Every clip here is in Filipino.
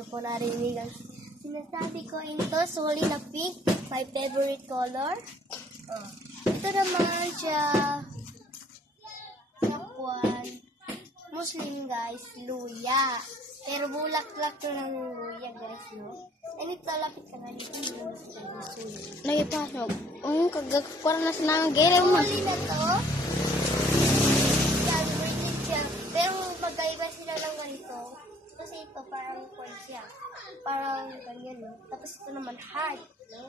niyo po narinig ang sinasabi ko. Ito, suli na pink. My favorite color. Ito naman siya. Sakwan. Muslim guys. Luya. Pero bulaklak na ng luya guys, no? And ito, lapit ka na dito. Lagi pasok. Kagkakuha na sa nang gere mo. Suli na to. Yan, British siya. Pero magkaiba sila ng ganito. Kasi ito, parang coin siya. Parang ganyan, no? Tapos ito naman hard, no?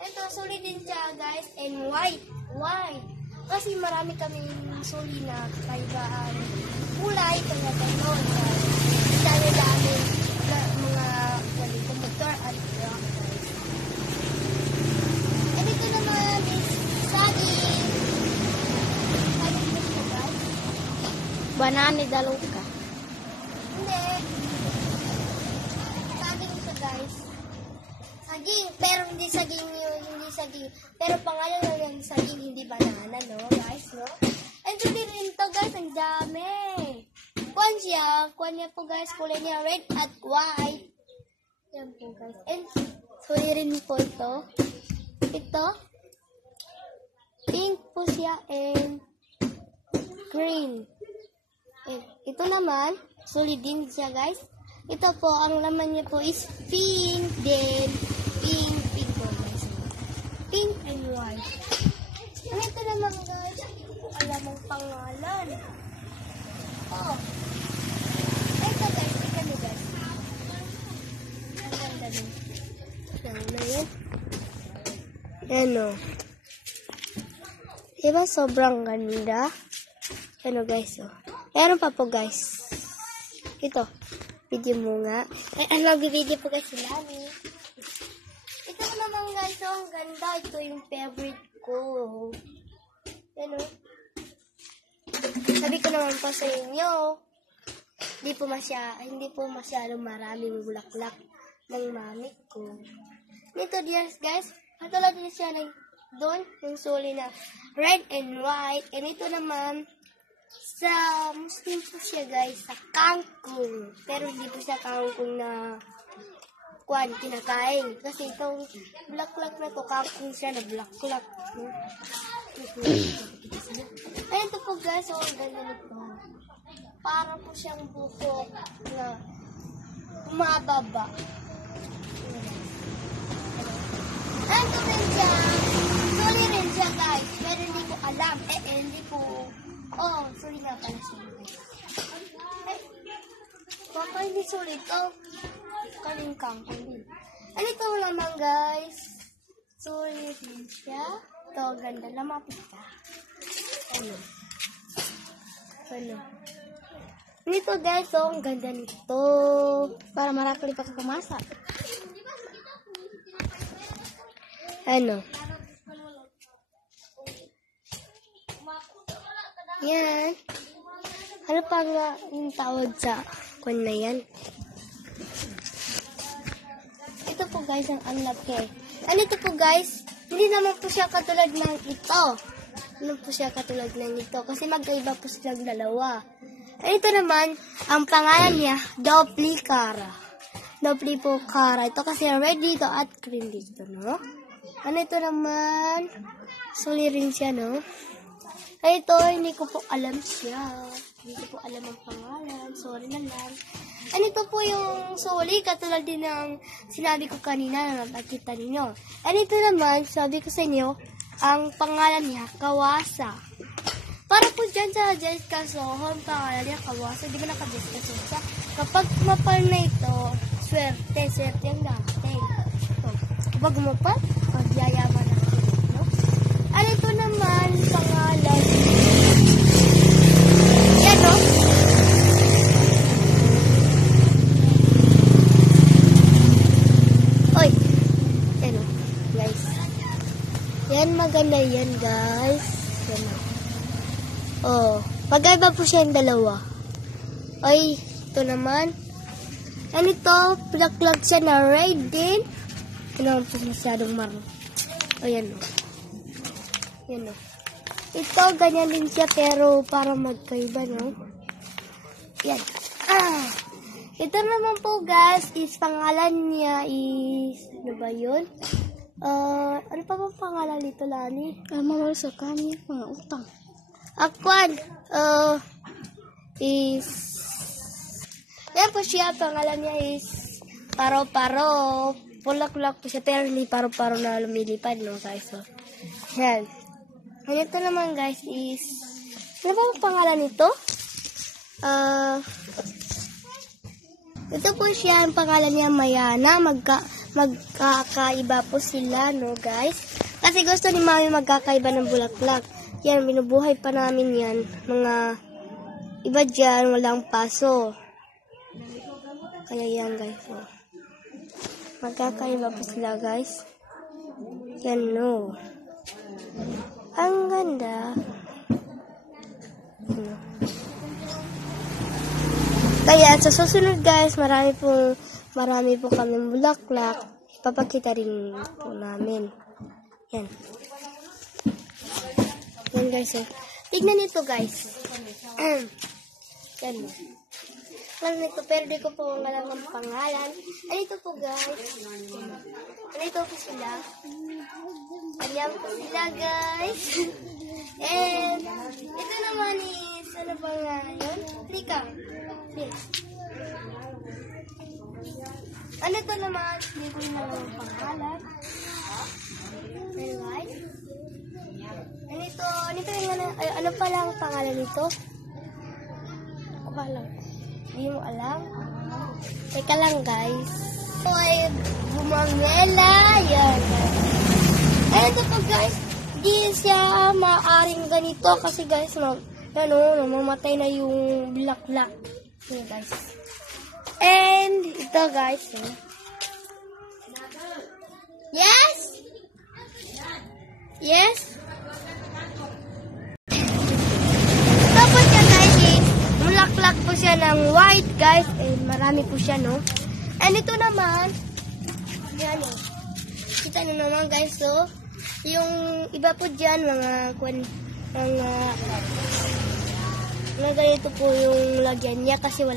Ito, suli din siya, guys. And white. Why? Kasi marami kaming suli na kaibaan kulay. Kaya gano'n, guys. Dami-dami na mga ganito motor at rock, guys. And ito naman is saging. Saging mo siya, guys. Banana daluka. Hindi. Saging siya, guys. Saging, pero hindi saging yun, hindi saging. Pero pangalan lang yung saging, hindi banana, no, guys, no? And ito din to, guys, ang dami. Kuwan niya po, guys, kulay niya red at white. Yan po, guys. And, suli rin po ito. Ito, pink po siya and green. And, ito naman, suli din siya, guys. Ito po, ang laman niya po is pink, then pink po, guys. Pink and white. And ito naman, guys, hindi ko alam ang pangalan. Oh. Ito, guys, ito na, guys. Ang ganda nun. Yan na yan. Ano? Diba sobrang ganda? Ano, guys, oh. Meron pa po, guys. Ito. Video mo nga. Ay, video po guys sila. Ito naman guys, oh, ang ganda. Ito yung favorite ko. Yan o. Sabi ko naman pa sa inyo, hindi po masyadong maraming bulaklak ng mami ko. Ito guys, katulad din siya ng doon, yung suli na red and white. And ito naman, sa Muslim po siya guys, sa kangkong. Pero hindi po siya kangkong na kinakain. Kasi itong bulaklak na to, kangkong siya na bulaklak. Ayun ito po guys, oh, ang ganda nito. Para po siyang buhok na umababa. Ayun ito rin siya. Suli rin siya guys. Pero hindi ko alam. Hindi po. Oh, sorry nga pala siya. Ay, baka hindi sulit to. Kaling kangkong din. Ano ito naman guys? Sulit din siya. Ito, ganda. Lamapit ka. Ano? Nito guys, oh, ang ganda nito. Para marakli pa kumasa. Ano? Yan. Ano pa nga yung tawag sa kwan na yan? Ito po guys, ang laki. Ano ito po guys? Hindi naman po siya katulad ng ito. Hindi po siya katulad ng ito. Kasi magkaiba po silang dalawa. Ito naman, ang pangalan niya, Doppli Cara. Doppli po Cara. Ito kasi red dito at green dito, no? Ano ito naman? Suli rin siya, no? Ito, hindi ko po alam siya. Hindi ko po alam ang pangalan. Sorry na lang. Ano ito po yung suli, katulad din ng sinabi ko kanina na nakita ninyo. Ano ito naman, sabi ko sa inyo, ang pangalan niya, Kawasa. Para po dyan sa Jessica Sohon, pangalan niya, Kawasa. Di ba naka-Jessica Sohon siya? Kapag mapal na ito, swerte ang natin. Kapag mapal, magyayaman natin. No? Ano ito naman, pangalan? Yan, no? Oy! Yan, no? Guys. Yan, maganda yan, guys. Yan, no? Oh. Magkaiba po siya yung dalawa. Ay, ito naman. Yan ito, plak-plak siya na red din. Ito naman po masyadong marunong. O, yan, no? Yan, no? Ito, ganyan din siya, pero parang magkaiba, no? Yan. Ito naman po guys, is pangalan niya is, ano ba yun? Ano pa bang pangalan nito, Lani? Mawala sa kami, mga utang. Akwan, is, yan po siya, pangalan niya is, paro-paro. Pulak-pulak po siya, pero hindi paro-paro na lumilipad, no guys? So, yan. And ito naman guys is, ano ba ang pangalan nito? Ito po siya, ang pangalan niya Mayana. Magkakaiba po sila, no guys? Kasi gusto ni Mami magkakaiba ng bulaklak. Yan, binubuhay pa namin yan. Mga iba dyan, walang paso. Kaya yan guys. So, magkakaiba po sila guys. Yan, no. Ang ganda. Ano? Kaya sa susunod guys, marami po kaming bulaklak. Papakita rin po namin. Yan. Yan guys. Tignan nito guys. Yan. Alam nito, pero di ko po alam ang pangalan. Anito po guys. Anito po sila. Ayan po sila guys. And ito naman is, ano ba nga yun? Lika. Yes. Ano to naman? Hindi ko na lang ang pangalan. Anyway. Ano pala ang pangalan nito? Ako ba lang? Hindi mo alam? Teka lang guys. Ito ay bumangela. Yan. Ayun ito po guys. Di siya maaring ganito kasi guys, mamatay na yung bulaklak. Yan guys. And ito guys. Yes? Yes? Tapos siya guys, bulaklak po siya ng white guys. And marami po siya, no? And ito naman, yan o. Kita nyo naman guys, so, yung iba po dyan, mga ganito po yung lagyan niya kasi wala.